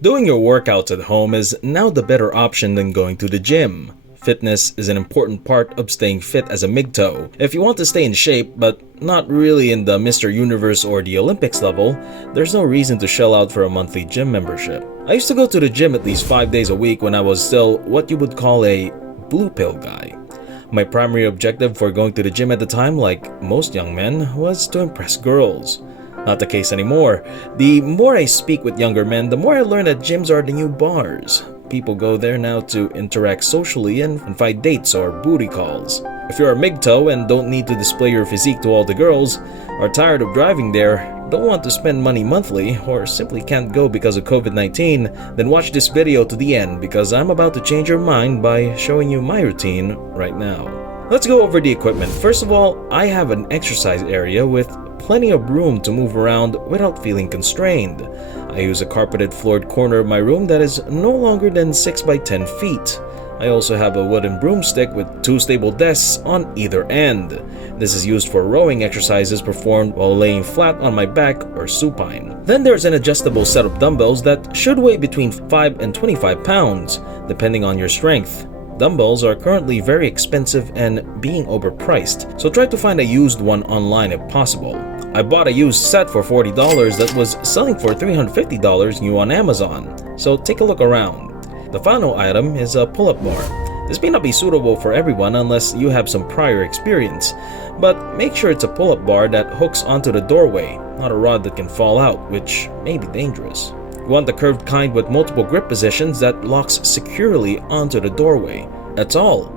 Doing your workouts at home is now the better option than going to the gym. Fitness is an important part of staying fit as a MGTOW. If you want to stay in shape, but not really in the Mr. Universe or the Olympics level, there's no reason to shell out for a monthly gym membership. I used to go to the gym at least 5 days a week when I was still what you would call a blue pill guy. My primary objective for going to the gym at the time, like most young men, was to impress girls. Not the case anymore. The more I speak with younger men, the more I learn that gyms are the new bars. People go there now to interact socially and find dates or booty calls. If you're a MGTOW and don't need to display your physique to all the girls, are tired of driving there, don't want to spend money monthly, or simply can't go because of COVID-19, then watch this video to the end because I'm about to change your mind by showing you my routine right now. Let's go over the equipment. First of all, I have an exercise area with plenty of room to move around without feeling constrained. I use a carpeted floored corner of my room that is no longer than 6 by 10 feet. I also have a wooden broomstick with 2 stable desks on either end. This is used for rowing exercises performed while laying flat on my back or supine. Then there's an adjustable set of dumbbells that should weigh between 5 and 25 pounds, depending on your strength. Dumbbells are currently very expensive and being overpriced, so try to find a used one online if possible. I bought a used set for $40 that was selling for $350 new on Amazon, so take a look around. The final item is a pull-up bar. This may not be suitable for everyone unless you have some prior experience, but make sure it's a pull-up bar that hooks onto the doorway, not a rod that can fall out, which may be dangerous. You want the curved kind with multiple grip positions that locks securely onto the doorway. That's all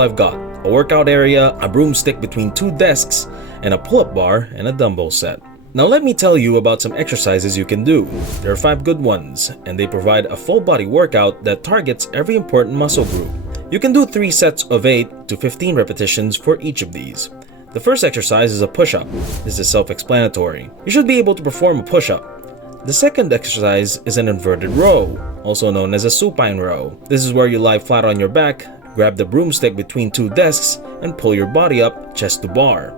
I've got. A workout area, a broomstick between 2 desks, and a pull-up bar and a dumbbell set. Now let me tell you about some exercises you can do. There are 5 good ones, and they provide a full body workout that targets every important muscle group. You can do 3 sets of 8 to 15 repetitions for each of these. The first exercise is a push-up. This is self-explanatory. You should be able to perform a push-up. The second exercise is an inverted row, also known as a supine row. This is where you lie flat on your back, grab the broomstick between 2 desks, and pull your body up chest to bar.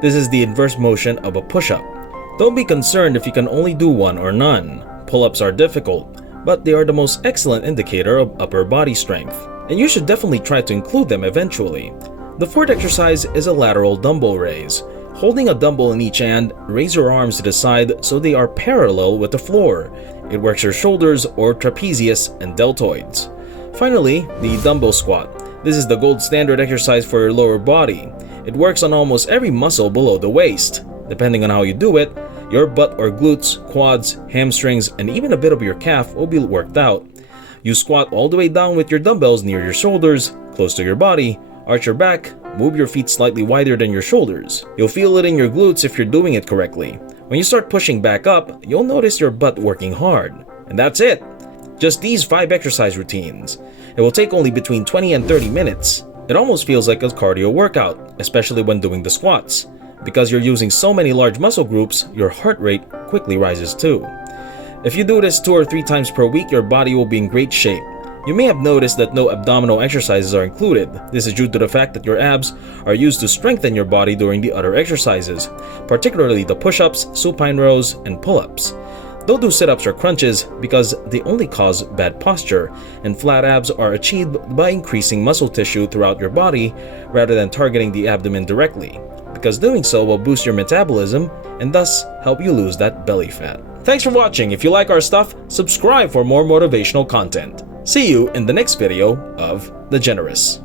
This is the inverse motion of a push-up. Don't be concerned if you can only do one or none. Pull-ups are difficult, but they are the most excellent indicator of upper body strength, and you should definitely try to include them eventually. The fourth exercise is a lateral dumbbell raise. Holding a dumbbell in each hand, raise your arms to the side so they are parallel with the floor. It works your shoulders or trapezius and deltoids. Finally, the dumbbell squat. This is the gold standard exercise for your lower body. It works on almost every muscle below the waist. Depending on how you do it, your butt or glutes, quads, hamstrings, and even a bit of your calf will be worked out. You squat all the way down with your dumbbells near your shoulders, close to your body, arch your back, move your feet slightly wider than your shoulders. You'll feel it in your glutes if you're doing it correctly. When you start pushing back up, you'll notice your butt working hard. And that's it! Just these 5 exercise routines. It will take only between 20 and 30 minutes. It almost feels like a cardio workout, especially when doing the squats. Because you're using so many large muscle groups, your heart rate quickly rises too. If you do this 2 or 3 times per week, your body will be in great shape. You may have noticed that no abdominal exercises are included. This is due to the fact that your abs are used to strengthen your body during the other exercises, particularly the push-ups, supine rows, and pull-ups. Don't do sit-ups or crunches because they only cause bad posture, and flat abs are achieved by increasing muscle tissue throughout your body rather than targeting the abdomen directly, because doing so will boost your metabolism and thus help you lose that belly fat. Thanks for watching. If you like our stuff, subscribe for more motivational content. See you in the next video of The Generous.